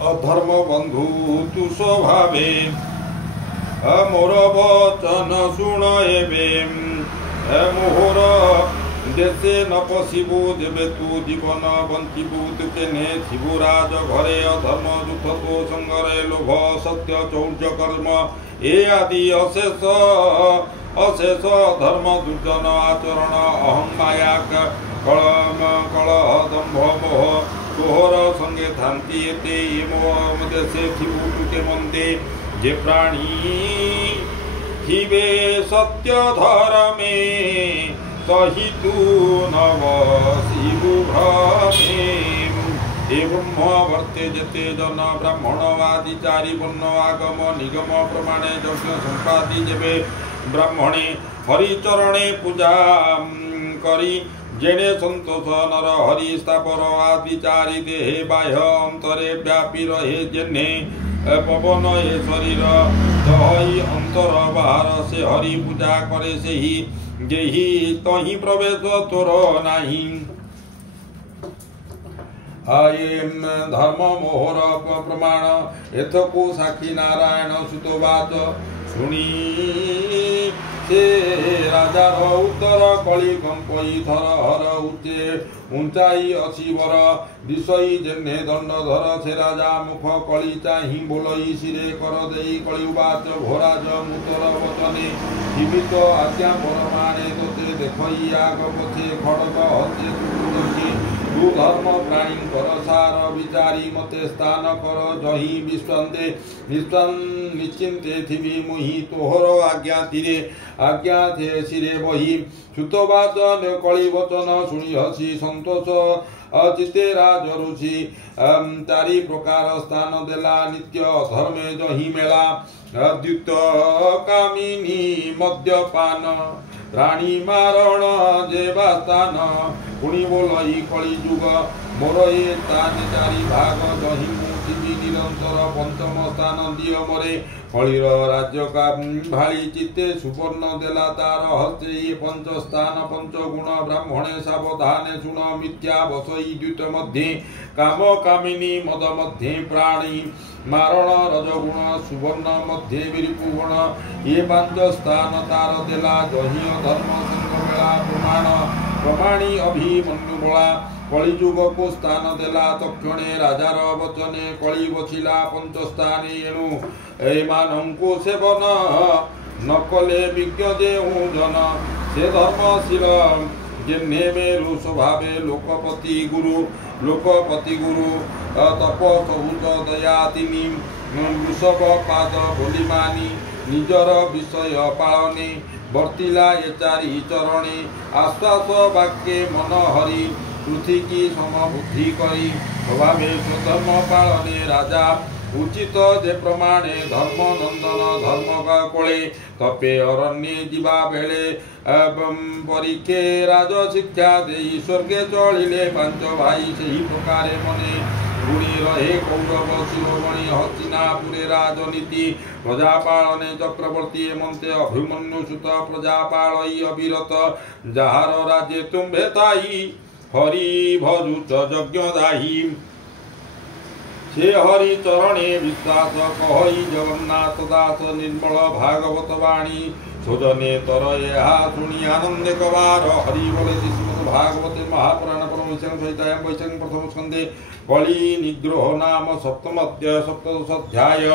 अधर्म बंधु तु स्वभावे मोर वचन शुण एबे मोहर देशे न पशिबु देवे तू जीवन बंचिबु तुकेने थिबु राज घरे अधर्म दुख तो संगरे लोभ सत्य चौर्य कर्म ए आदि अशेष अशेष धर्म दुर्जन आचरण अहं माया कलह दंभ मोह तोहर संगे थांती एते मोह देशे थिबु तुके मंदे जे प्राणी थिबे सत्य धर्मे तहि तू नवसिबु भ्रमे हे ब्रह्म वर्ते जेते जन ब्राह्मणवादी चारि वर्ण आगम निगम प्रमाणे यज्ञ संपादी जेबे ब्राह्मणे हरिचरणे पूजा करी जेने संतोष नर हरि स्थापर आदि चारि देहे बाह्य अंतरे व्यापी रहे जेने पवन ए शरीर दही अंतर बाहर से हरि पूजा करे से ही जेहि तहि प्रवेश तोर नाही आये धर्म मोहर प्रमाण एथको साक्षी नारायण सुतोबाच शुणी से राजार उत्तर कली कंपई थर हर उच्चे ऊंचाई अशीवर विषयी जेने दंड धर से राजा मुख कली चाहि बोलई सिरे कर देई कली उवाच घोराज मुतर वचने जीवित आज्ञा परमाणे तोते देखई आग पछे खड़ग हस्ते तुझी तू धर्म प्राणी कर सार विचारी मते स्थान कर जही विश्वंते विश्वं निश्चिंते थिबी मुहि तोहर आज्ञा तीरे आज्ञा थे सिरे बही सुतवाचन कली वचन शुणी हसी संतोष चित्ते राज रुचि चारि प्रकार स्थान देला नित्य धर्मे जही मेला द्युत कामिनी मद्यपान प्राणी मारण जेवा स्थान पुणी बोलई कली जुग मोर ए तानि चारि भाग जही मुथिबी निरंतर पंचम स्थान दिय मरे कलिर राज्य का भाली चित्ते सुवर्ण देला तार हस्ते ये पंच स्थान पंच गुण ब्राह्मणे सावधाने शुण मिथ्या बसई द्युत मध्ये काम कामिनी मद मध्ये प्राणी मारण रजगुण सुवर्ण मध्ये विरिपुगुण ये पांच स्थान तार देला जही धर्म संग बेला प्रमाण प्रमाणी अभिमन्यु बला कलिजुग को स्थान देला तक्षणे राजार वचने कली बचिला पंच स्थाने एणु एमानंको सेवन नकले विज्ञ देहु जन से धर्मशील जेने मेरु स्वभावे लोकपति गुरु तप सबुज दया तिनी वृषभ पाद बोली मानी निजर विषय पालने वर्तिला ये चारि चरणे आश्वास वाक्ये मन हरि पृथ्वी की समबुद्धि करी स्वभावे स्वधर्म पालने राजा उचित जे प्रमाणे धर्म नंदन धर्म का कोले तपे अरण्ये जीवा बेले परीखे राज शिक्षा दे स्वर्गे चलिले पांच भाई सही प्रकारे मने गुणी रहे कौरव शिरोमणि हस्तिनापुरे राजनीति प्रजापालने चक्रवर्ती मंते अभिमन्यु सुत प्रजापालई अविरत जार राज्ये तुम्भे ताई हरि भजुच यज्ञदाही से हरि चरणे विश्वास कहई जगन्नाथ दास निर्मल भागवत वाणी सोजने तर यहा शुणी आनंदे कवार हरि बोले श्रीमद् भागवते महापुराण परमहंस्यां सहितायां वैशाख प्रथम स्कंदे कली निग्रह नाम सप्तम अध्याय सप्तदश अध्याय।